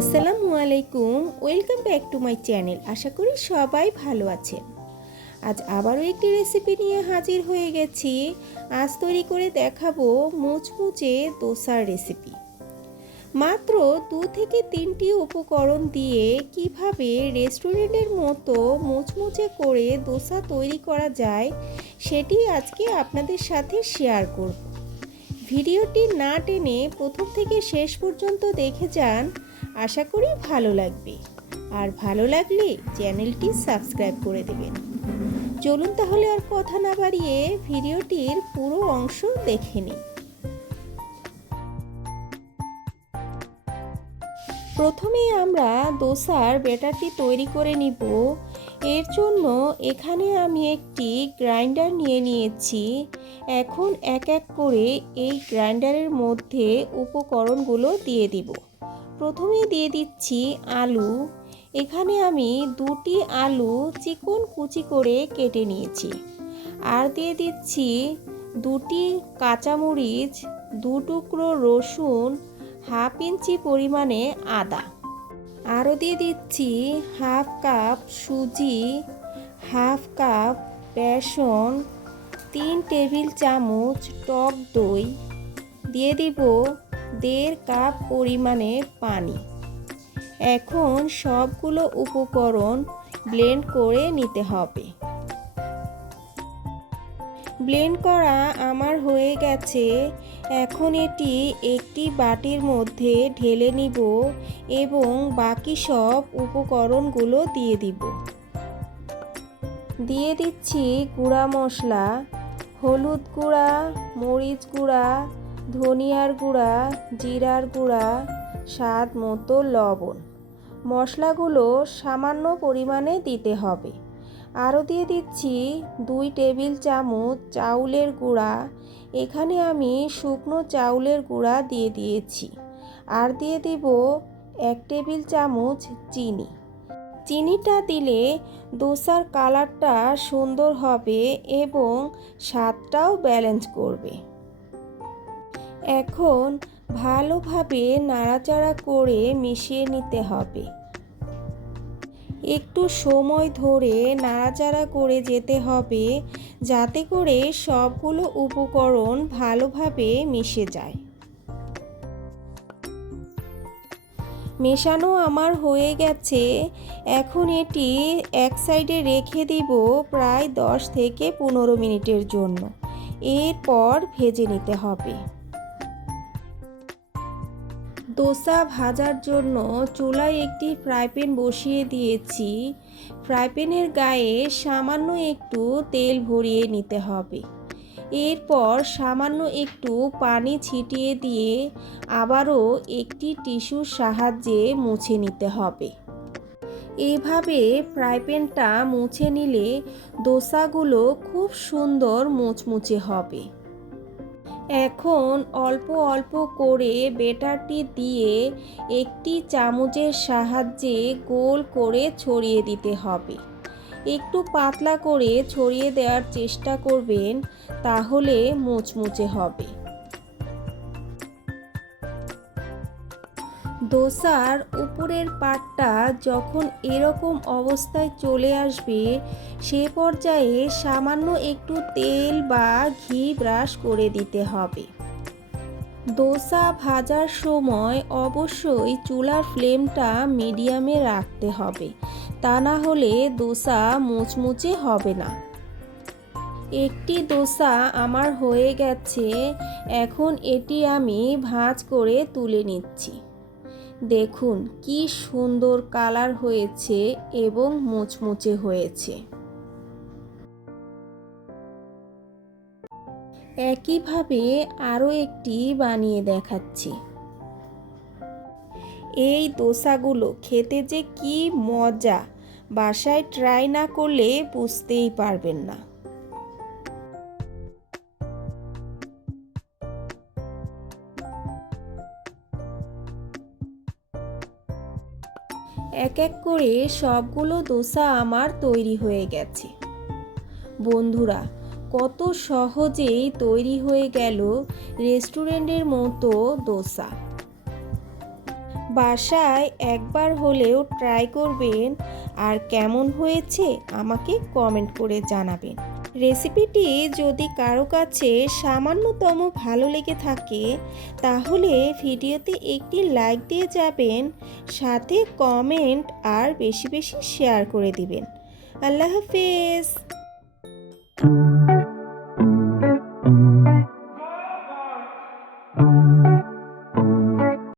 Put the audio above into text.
আসসালামু আলাইকুম, welcome back to my channel. আশা করি সবাই ভালো আছেন। আজ আবারও একটি রেসিপি নিয়ে হাজির হয়ে গেছি। আজ তৈরি করে দেখাবো মুচমুচে দোসার রেসিপি। মাত্র 2 থেকে 3টি উপকরণ দিয়ে কিভাবে রেস্টুরেন্টের মতো মুচমুচে করে দোসা তৈরি করা যায় সেটি আজকে আপনাদের সাথে শেয়ার করব। ভিডিওটি না টেনে প্রথম থেকে শেষ পর্যন্ত দেখে যান, আশা করি ভালো লাগবে। আর ভালো লাগলে চ্যানেলটি সাবস্ক্রাইব করে দেবেন। চলুন তাহলে আর কথা না বাড়িয়ে ভিডিওটির পুরো অংশ দেখে নিই। প্রথমে আমরা দোসার ব্যাটারটি তৈরি করে নিব। এর জন্য এখানে আমি একটি গ্রাইন্ডার নিয়ে নিয়েছি। এখন এক এক করে এই গ্রাইন্ডারের মধ্যে উপকরণগুলো দিয়ে দিব। প্রথমে দিয়ে দিচ্ছি আলু। এখানে আমি 2টি আলু চিকন কুচি করে কেটে নিয়েছি। আর দিয়ে দিচ্ছি 2টি কাঁচামরিচ, 2 টুকরো রসুন, হাফ ইঞ্চি পরিমাণে আদা। আরও দিয়ে দিচ্ছি হাফ কাপ সুজি, হাফ কাপ বেসন, 3 টেবিল চামচ টক দই, দিয়ে দিব 1.5 কাপ পরিমাণে পানি। এখন সবগুলো উপকরণ ব্লেন্ড করে নিতে হবে। ব্লেন্ড করা আমার হয়ে গেছে। এখন এটি একটি বাটির মধ্যে ঢেলে নিব এবং বাকি সব উপকরণগুলো দিয়ে দিব। দিয়ে দিচ্ছি গুঁড়া মশলা, হলুদ গুঁড়া, মরিচ গুঁড়া, ধনিয়ার গুঁড়া, জিরার গুঁড়া, স্বাদ মতো লবণ। মশলাগুলো সামান্য পরিমাণে দিতে হবে। আরও দিয়ে দিচ্ছি 2 টেবিল চামচ চাউলের গুঁড়া। এখানে আমি শুকনো চাউলের গুঁড়া দিয়ে দিয়েছি। আর দিয়ে দিব 1 টেবিল চামচ চিনি। চিনিটা দিলে দোসার কালারটা সুন্দর হবে এবং স্বাদটাও ব্যালেন্স করবে। এখন ভালোভাবে নাড়াচাড়া করে মিশিয়ে নিতে হবে। একটু সময় ধরে নাড়াচাড়া করে যেতে হবে যাতে করে সবগুলো উপকরণ ভালোভাবে মিশে যায়। মেশানো আমার হয়ে গেছে। এখন এটি এক সাইডে রেখে দিব প্রায় 10 থেকে 15 মিনিটের জন্য। এরপর ভেজে নিতে হবে। দোসা ভাজার জন্য চুলায় একটি ফ্রাই প্যান বসিয়ে দিয়েছি। ফ্রাই প্যানের গায়ে সামান্য একটু তেল ভরিয়ে নিতে হবে। এরপর সামান্য একটু পানি ছিটিয়ে দিয়ে আবারও একটি টিস্যুর সাহায্যে মুছে নিতে হবে। এভাবে ফ্রাই প্যানটা মুছে নিলে দোসাগুলো খুব সুন্দর মুচমুচে হবে। এখন অল্প অল্প করে ব্যাটারটি দিয়ে একটি চামচের সাহায্যে গোল করে ছড়িয়ে দিতে হবে। একটু পাতলা করে ছড়িয়ে দেওয়ার চেষ্টা করবেন, তাহলে মুচমুচে হবে। দোসার উপরের পাটটা যখন এরকম অবস্থায় চলে আসবে, সে পর্যায়ে সামান্য একটু তেল বা ঘি ব্রাশ করে দিতে হবে। দোসা ভাজার সময় অবশ্যই চুলার ফ্লেমটা মিডিয়ামে রাখতে হবে, তা না হলে দোসা মুচমুচে হবে না। একটি দোসা আমার হয়ে গেছে। এখন এটি আমি ভাঁজ করে তুলে নিচ্ছি। দেখুন কি সুন্দর কালার হয়েছে এবং মুচমুচে হয়েছে। একইভাবে আরও একটি বানিয়ে দেখাচ্ছি। এই দোসাগুলো খেতে যে কি মজা, বাসায় ট্রাই না করলে বুঝতেই পারবেন না। এক এক করে সবগুলো দোসা আমার তৈরি হয়ে গেছে। বন্ধুরা, কত সহজেই তৈরি হয়ে গেল রেস্টুরেন্টের মতো দোসা। বাসায় একবার হলেও ট্রাই করবেন আর কেমন হয়েছে আমাকে কমেন্ট করে জানাবেন। রেসিপিটি যদি কারো কাছে সামান্যতম ভালো লেগে থাকে তাহলে ভিডিওতে একটি লাইক দিয়ে যাবেন, সাথে কমেন্ট আর বেশি বেশি শেয়ার করে দিবেন। আল্লাহ হাফেজ।